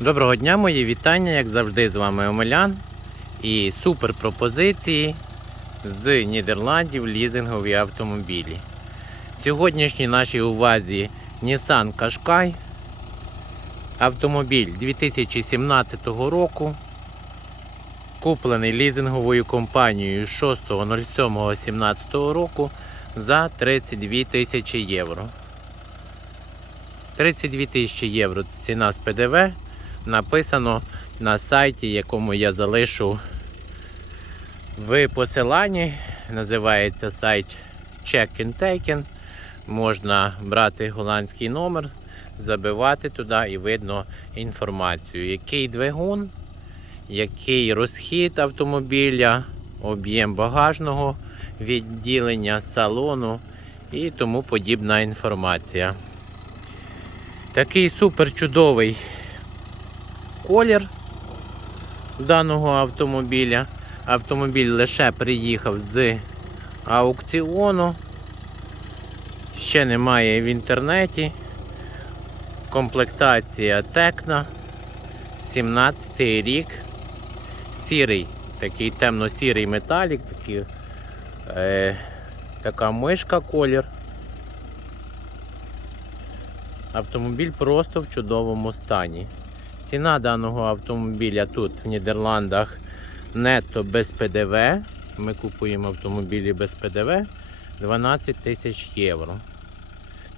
Доброго дня, мої вітання, як завжди, з вами Омелян. І супер пропозиції з Нідерландів лізингові автомобілі. Сьогоднішній нашій увазі Nissan Qashqai. Автомобіль 2017 року. Куплений лізинговою компанією 6.07.17 року за 32 тисячі євро. 32 тисячі євро це ціна з ПДВ написано на сайті, якому я залишу в посиланні. Називається сайт Check and Taken. Можна брати голландський номер, забивати туди і видно інформацію, який двигун, який розхід автомобіля, об'єм багажного відділення салону і тому подібна інформація. Такий супер чудовий колір даного автомобіля. Автомобіль лише приїхав з аукціону. Ще немає в інтернеті. Комплектація Текна. 17 рік. Сірий, такий темно-сірий металік, такий, е, така мишка колір. Автомобіль просто в чудовому стані. Ціна даного автомобіля тут в Нідерландах нетто без ПДВ. Ми купуємо автомобілі без ПДВ 12 тисяч євро.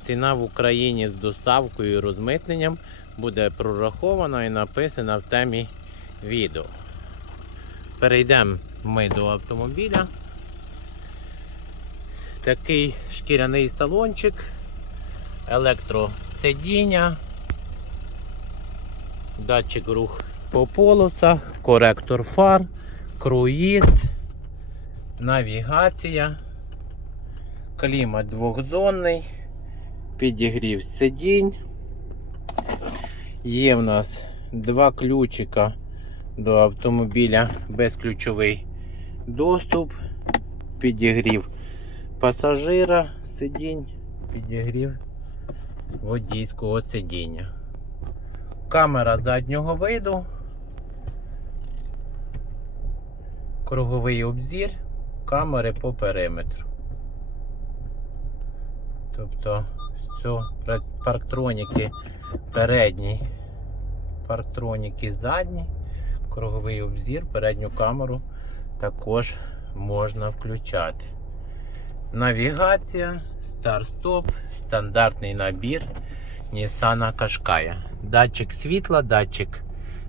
Ціна в Україні з доставкою і розмитненням буде прорахована і написана в темі відео. Перейдемо ми до автомобіля. Такий шкіряний салончик, електросидіння датчик рух по полосах, коректор фар, круїз, навігація, клімат двохзонний, підігрів сидінь. Є в нас два ключика до автомобіля безключовий доступ, підігрів пасажира сидінь, підігрів водійського сидіння. Камера заднього виду. Круговий обзір, камери по периметру. Тобто, все, парктроніки передні, парктроніки задні, круговий обзір, передню камеру також можна включати. Навігація, старт-стоп, стандартний набір Nissan Qashqai. Датчик світла, датчик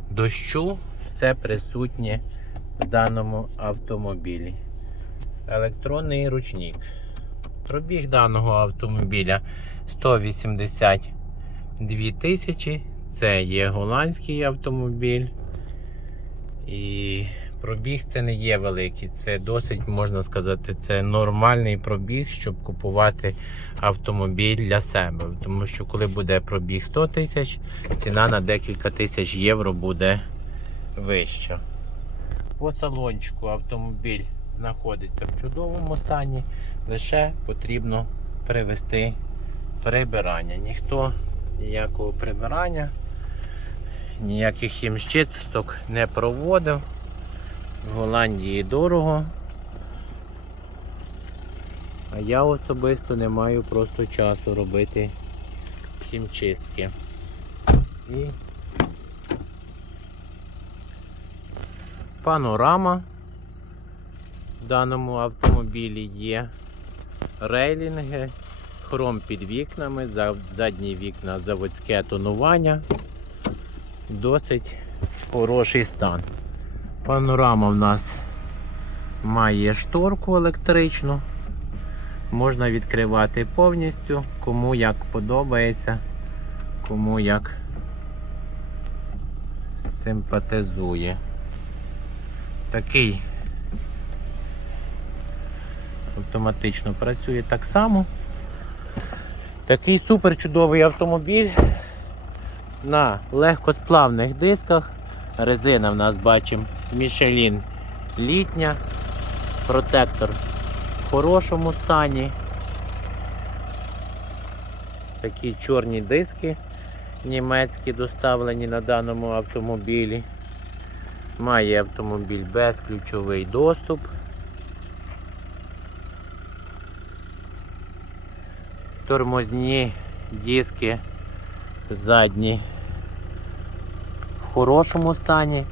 дощу, все присутнє в даному автомобілі. Електронний ручник. Пробіг даного автомобіля 182 тисячі. Це є голландський автомобіль. І пробіг це не є великий. Це досить, можна сказати, це нормальний пробіг, щоб купувати автомобіль для себе. Тому що коли буде пробіг 100 тисяч, ціна на декілька тисяч євро буде вища. По салончику автомобіль знаходиться в чудовому стані, лише потрібно привести прибирання. Ніхто ніякого прибирання, ніяких хімчисток не проводив. В Голландії дорого. А я особисто не маю просто часу робити хімчистки. І панорама в даному автомобілі є. Рейлінги, хром під вікнами, за- задні вікна заводське тонування. Досить хороший стан. Панорама в нас має шторку електричну. Можна відкривати повністю, кому як подобається, кому як симпатизує. Такий автоматично працює так само. Такий супер чудовий автомобіль на легкосплавних дисках. Резина в нас бачимо Michelin літня, протектор в хорошому стані. Такі чорні диски, німецькі доставлені на даному автомобілі. Має автомобіль безключовий доступ. Тормозні диски задні в хорошому стані.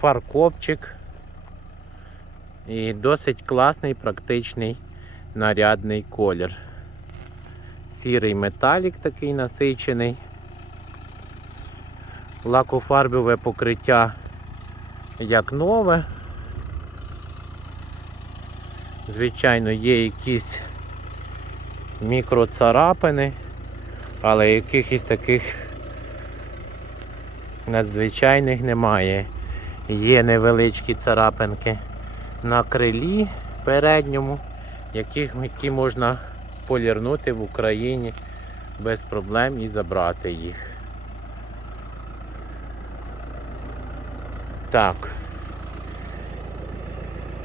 Фаркопчик і досить класний, практичний нарядний колір. Сірий металік такий насичений. Лакофарбове покриття як нове. Звичайно, є якісь мікроцарапини, але якихось таких надзвичайних немає. Є невеличкі царапинки на крилі передньому, яких, які можна полірнути в Україні без проблем і забрати їх. Так.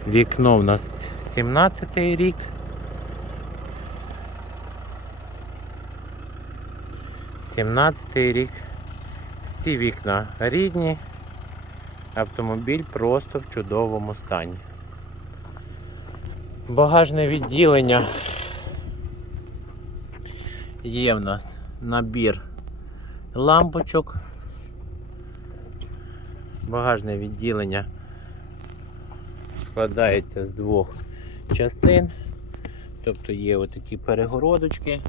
Вікно в нас 17 й рік. Сімнадцятий рік. Всі вікна рідні. Автомобіль просто в чудовому стані. Багажне відділення. Є в нас набір лампочок. Багажне відділення складається з двох частин. Тобто є отакі перегородочки.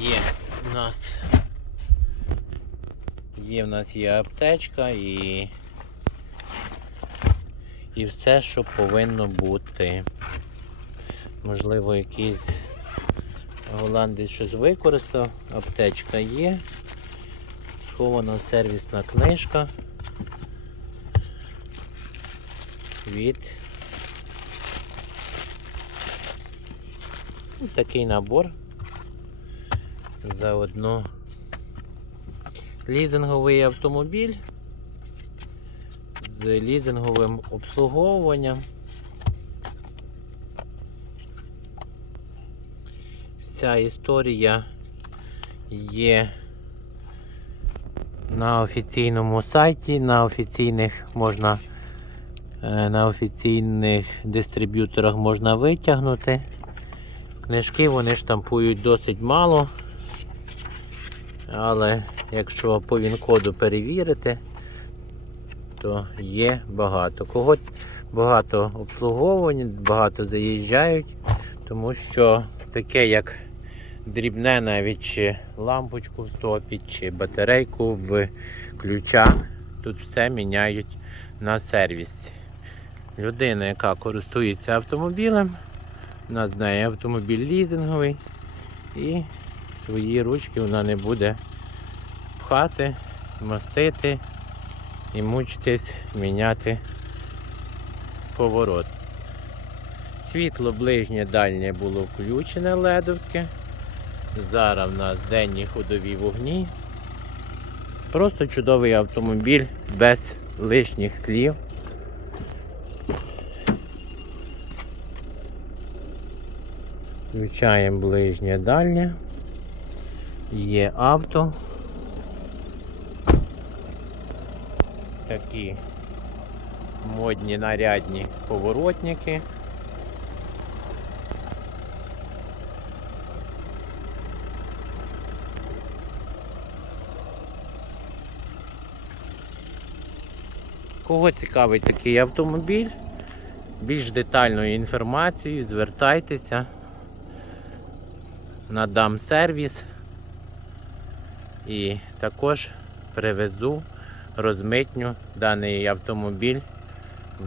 Є в нас. Є в нас є аптечка і, і все, що повинно бути. Можливо, якийсь голландець щось використав, аптечка є, схована сервісна книжка. Від. Такий набор. Заодно лізинговий автомобіль з лізинговим обслуговуванням. Вся історія є на офіційному сайті, на офіційних можна е, на офіційних дистриб'юторах можна витягнути. Книжки вони штампують досить мало, але якщо по він-коду перевірити, то є багато. Кого багато обслуговувань, багато заїжджають, тому що таке як дрібне навіть чи лампочку встопіть, чи батарейку в ключах, тут все міняють на сервісі. Людина, яка користується автомобілем, у нас знає автомобіль лізинговий і свої ручки вона не буде пхати, мастити і мучитись міняти поворот. Світло ближнє дальнє було включене ледовське. Зараз в нас денні ходові вогні. Просто чудовий автомобіль без лишніх слів. Включаємо ближнє дальнє. Є авто. Такі модні нарядні поворотники. Кого цікавить такий автомобіль? Більш детальною інформацією звертайтеся. Надам сервіс і також привезу, розмитню даний автомобіль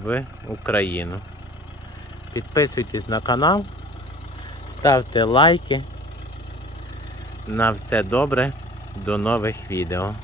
в Україну. Підписуйтесь на канал, ставте лайки. На все добре, до нових відео.